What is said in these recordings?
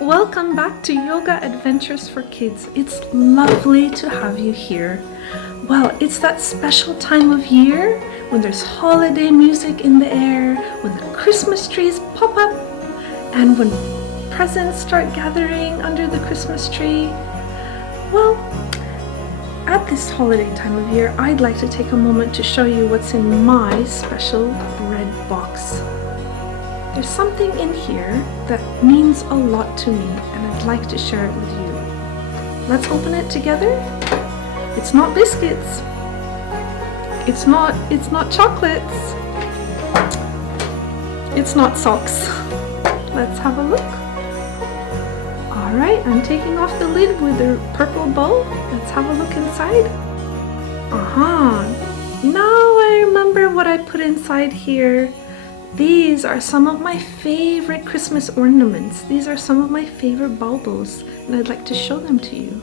Welcome back to Yoga Adventures for Kids. It's lovely to have you here. Well, it's that special time of year when there's holiday music in the air, when the Christmas trees pop up, and when presents start gathering under the Christmas tree. Well, at this holiday time of year, I'd like to take a moment to show you what's in my special bread box. There's something in here that means a lot to me, and I'd like to share it with you. Let's open it together. It's not biscuits. It's not chocolates. It's not socks. Let's have a look. All right, I'm taking off the lid with the purple bow. Let's have a look inside. Now I remember what I put inside here. These are some of my favorite Christmas ornaments. These are some of my favorite baubles, and I'd like to show them to you.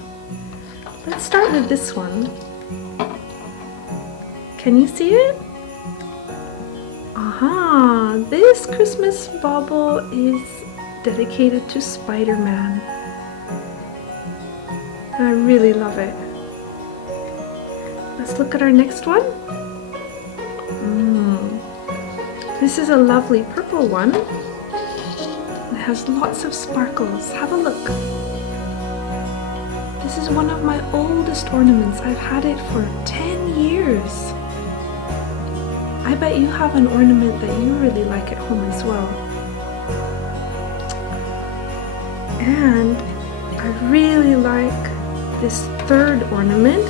Let's start with this one. Can you see it? This Christmas bauble is dedicated to Spider-Man. I really love it. Let's look at our next one. This is a lovely purple one. It has lots of sparkles. Have a look. This is one of my oldest ornaments. I've had it for 10 years. I bet you have an ornament that you really like at home as well. And I really like this third ornament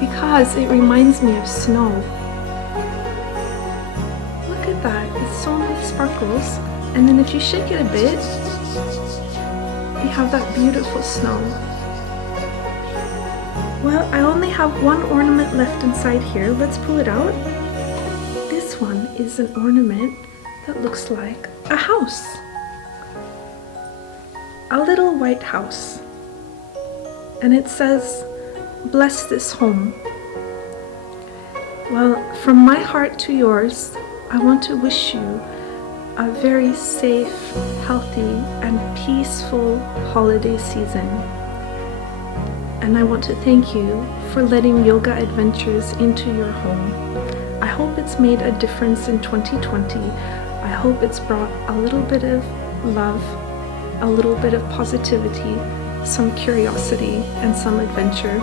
because it reminds me of snow. That it's so many sparkles, and then if you shake it a bit, you have that beautiful snow. Well, I only have one ornament left inside here. Let's pull it out. This one is an ornament that looks like a house, a little white house, and it says, "Bless this home." Well, from my heart to yours, I want to wish you a very safe, healthy, and peaceful holiday season. And I want to thank you for letting Yoga Adventures into your home. I hope it's made a difference in 2020. I hope it's brought a little bit of love, a little bit of positivity, some curiosity, and some adventure.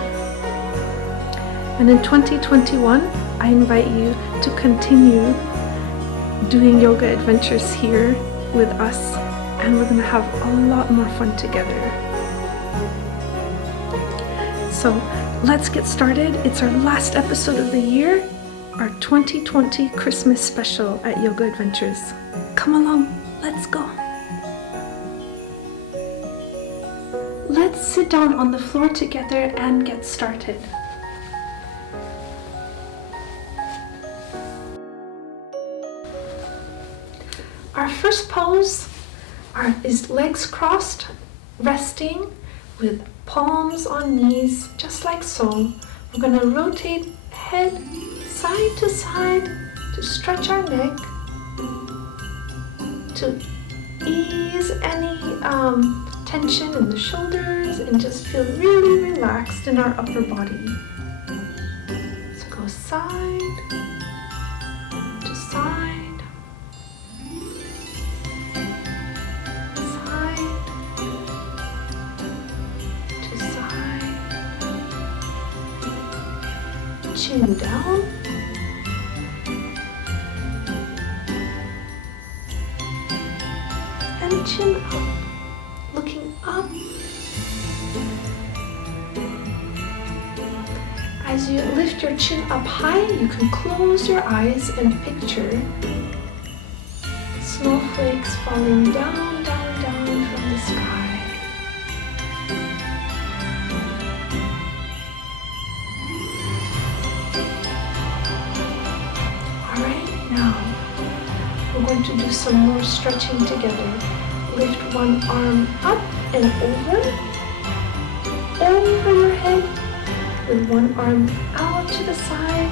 And in 2021, I invite you to continue doing yoga adventures here with us, and we're going to have a lot more fun together. So let's get started. It's our last episode of the year, our 2020 Christmas special at Yoga Adventures. Come along, let's go. Let's sit down on the floor together and get started. Our first pose is legs crossed, resting with palms on knees, just like so. We're going to rotate head side to stretch our neck, to ease any tension in the shoulders, and just feel really relaxed in our upper body. So go side to side. Chin down, and chin up, looking up. As you lift your chin up high, you can close your eyes and picture snowflakes falling down, down, down from the sky. We're going to do some more stretching together. Lift one arm up and over your head, with one arm out to the side.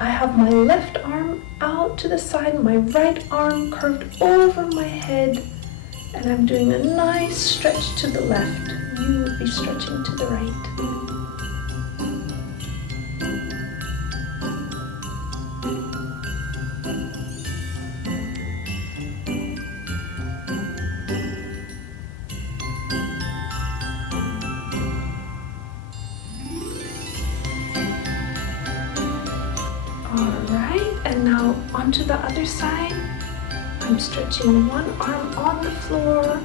I have my left arm out to the side, my right arm curved over my head, And I'm doing a nice stretch to the left. You would be stretching to the right. Alright, and now onto the other side. I'm stretching one arm on the floor,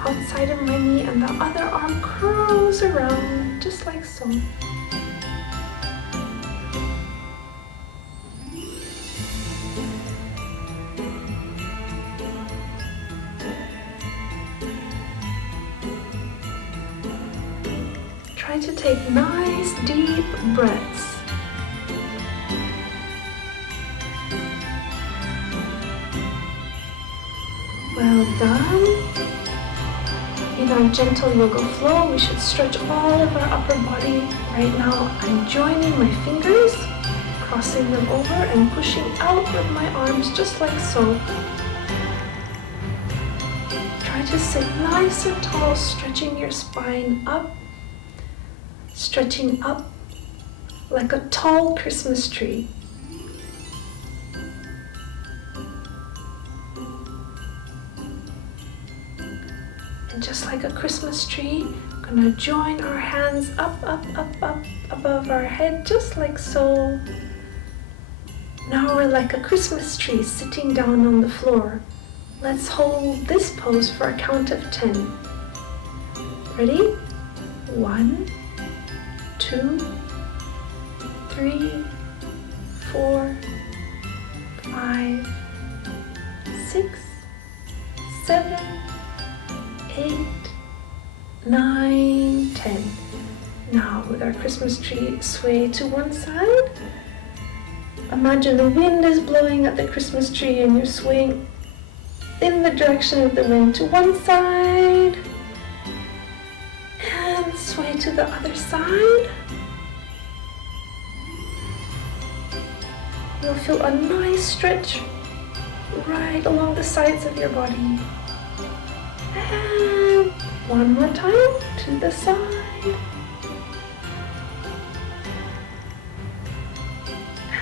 outside of my knee, and the other arm curls around, just like so. Try to take nice deep breaths. Well done. In our gentle yoga flow, we should stretch all of our upper body. Right now, I'm joining my fingers, crossing them over and pushing out with my arms just like so. Try to sit nice and tall, stretching your spine up, stretching up like a tall Christmas tree. And just like a Christmas tree, we're going to join our hands up, up, up, up above our head, just like so. Now we're like a Christmas tree sitting down on the floor. Let's hold this pose for a count of 10. Ready? 1, 2, 3, 4, 5, 6, 7, 8, 9, 10. Now with our Christmas tree, sway to one side. Imagine the wind is blowing at the Christmas tree and you're swaying in the direction of the wind to one side. And sway to the other side. You'll feel a nice stretch right along the sides of your body. And one more time to the side.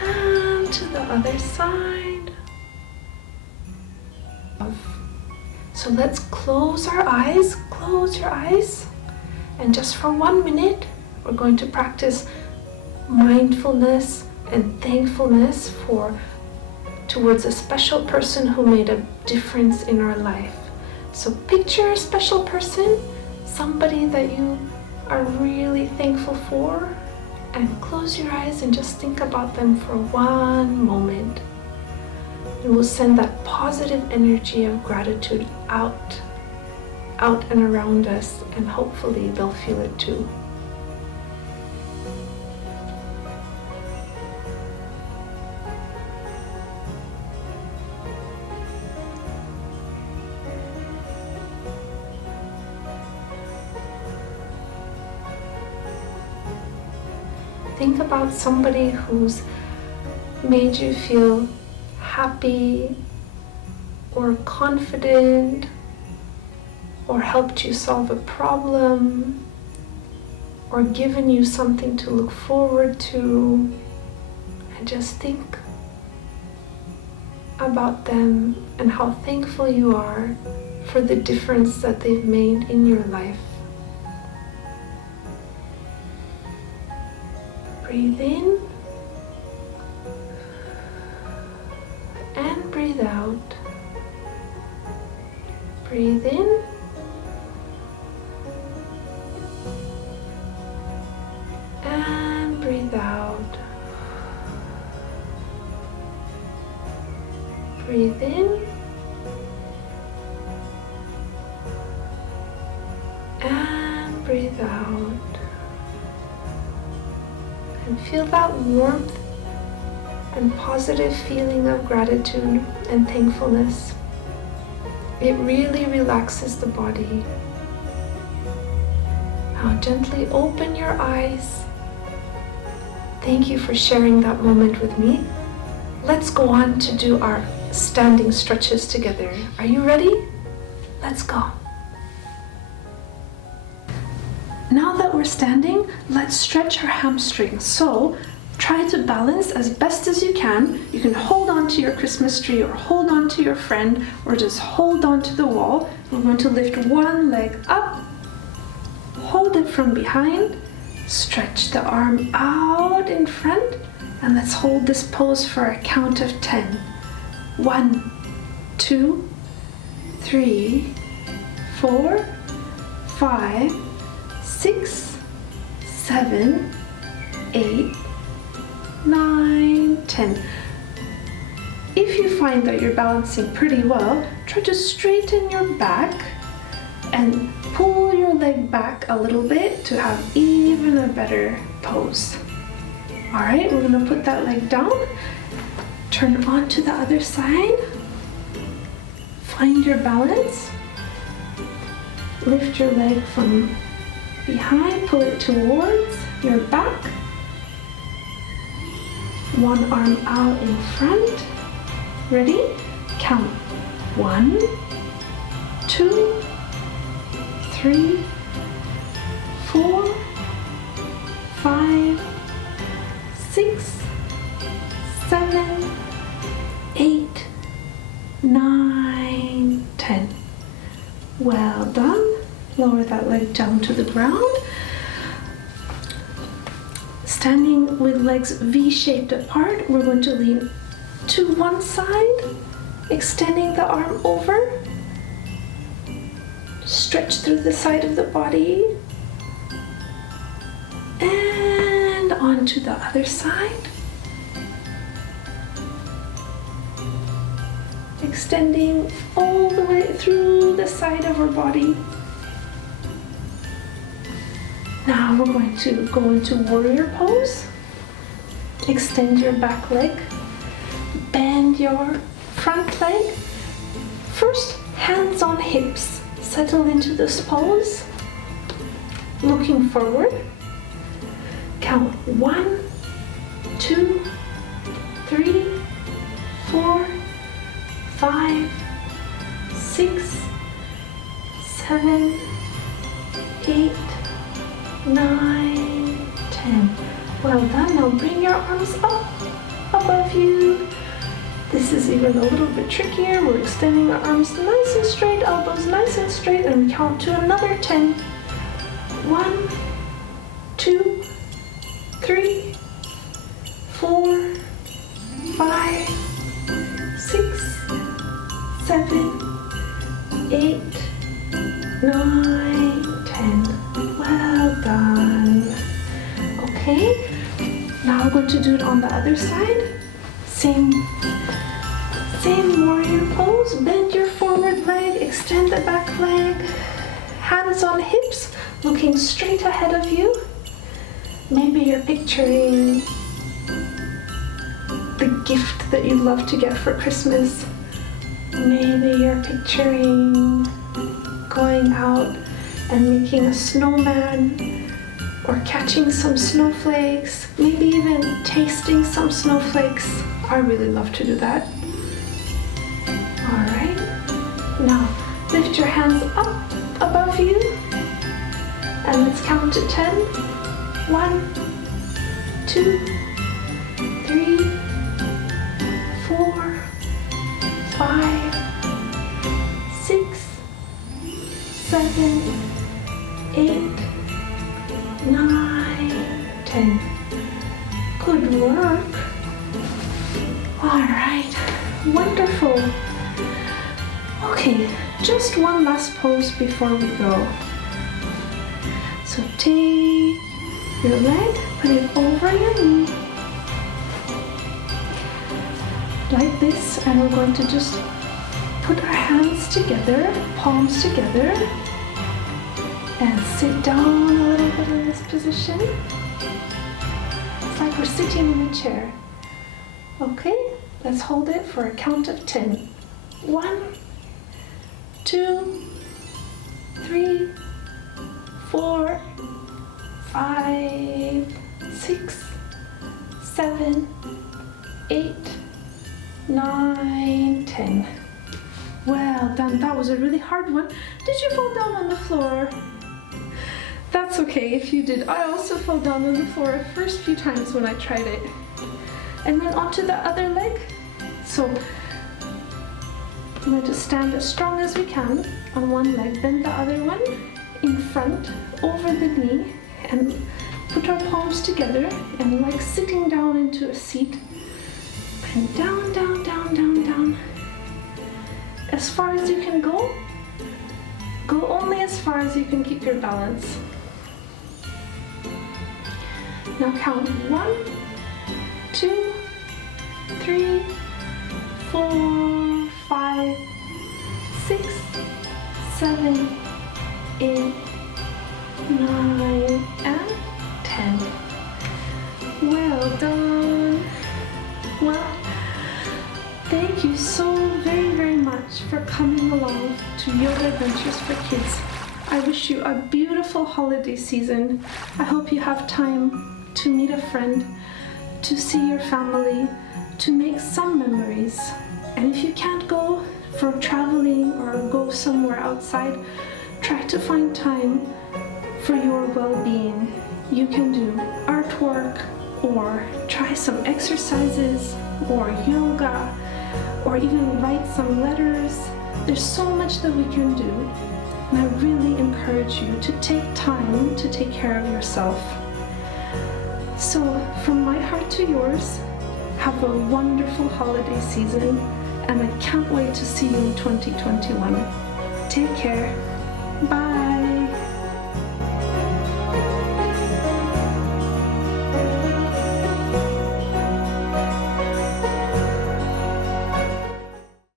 And to the other side. So let's close our eyes. Close your eyes. And just for 1 minute, we're going to practice mindfulness and thankfulness towards a special person who made a difference in our life. So picture a special person, somebody that you are really thankful for, and close your eyes and just think about them for 1 moment. And we'll send that positive energy of gratitude out and around us, and hopefully they'll feel it too. Think about somebody who's made you feel happy or confident or helped you solve a problem or given you something to look forward to, and just think about them and how thankful you are for the difference that they've made in your life. Breathe in and breathe out. Breathe in and breathe out. Breathe in and breathe out. And feel that warmth and positive feeling of gratitude and thankfulness. It really relaxes the body. Now gently open your eyes. Thank you for sharing that moment with me. Let's go on to do our standing stretches together. Are you ready? Let's go. Now that we're standing, let's stretch our hamstrings. So try to balance as best as you can. You can hold on to your Christmas tree or hold on to your friend or just hold on to the wall. We're going to lift one leg up, hold it from behind, stretch the arm out in front, and let's hold this pose for a count of 10. 1, 2, 3, 4, 5, 6, 7, 8, 9, 10. If you find that you're balancing pretty well, try to straighten your back and pull your leg back a little bit to have even a better pose. All right, we're gonna put that leg down, turn on to the other side, find your balance, lift your leg from behind, pull it towards your back, one arm out in front. Ready? Count. 1, 2, 3, 4, 5, 6, 7, 8, 9, 10. Well done. Lower that leg down to the ground. Standing with legs V-shaped apart, we're going to lean to one side, extending the arm over. Stretch through the side of the body. And onto the other side. Extending all the way through the side of our body. Now we're going to go into warrior pose. Extend your back leg. Bend your front leg. First, hands on hips. Settle into this pose. Looking forward. Count 1, 2, 3, 4, 5, 6, 7, 8, 9, 10. Well done. Now bring your arms up above you. This is even a little bit trickier. We're extending our arms nice and straight, elbows nice and straight, and we count to another 10. 1, 2, 3, 4, 5, 6, 7, 8, 9, 10. Well done. Okay, now we're going to do it on the other side. Same warrior pose. Bend your forward leg, extend the back leg, hands on hips, looking straight ahead of you. Maybe you're picturing the gift that you'd love to get for Christmas. Maybe you're picturing going out and making a snowman or catching some snowflakes, maybe even tasting some snowflakes. I really love to do that. All right, now lift your hands up above you and let's count to 10. 1, 2, 3, 4, 5, 6, 7, 8, 9, 10. Good work. All right, wonderful. Okay, just one last pose before we go. So take your leg, put it over your knee, like this, and we're going to just put our hands together, palms together, and sit down a little bit in this position. It's like we're sitting in a chair. Okay, let's hold it for a count of 10. 1, 2, 3, 4, 5, 6, 7, 8, 9, 10. Well Well done. That was a really hard one. Did you fall down on the floor? That's okay if you did. I also fell down on the floor the first few times when I tried it. And then onto the other leg. So we're going to stand as strong as we can on one leg, bend the other one in front over the knee, and put our palms together and like sitting down into a seat. And down, down, down, down, down. As far as you can go. Go only as far as you can keep your balance. Now count 1, 2, 3, 4, 5, 6, 7, 8, 9, and 10. Well done. Well, thank you so very, very much for coming along to Yoga Adventures for Kids. I wish you a beautiful holiday season. I hope you have time to meet a friend, to see your family, to make some memories. And if you can't go for traveling or go somewhere outside, try to find time for your well-being. You can do artwork, or try some exercises, or yoga, or even write some letters. There's so much that we can do, and I really encourage you to take time to take care of yourself. So from my heart to yours, have a wonderful holiday season, and I can't wait to see you in 2021. Take care.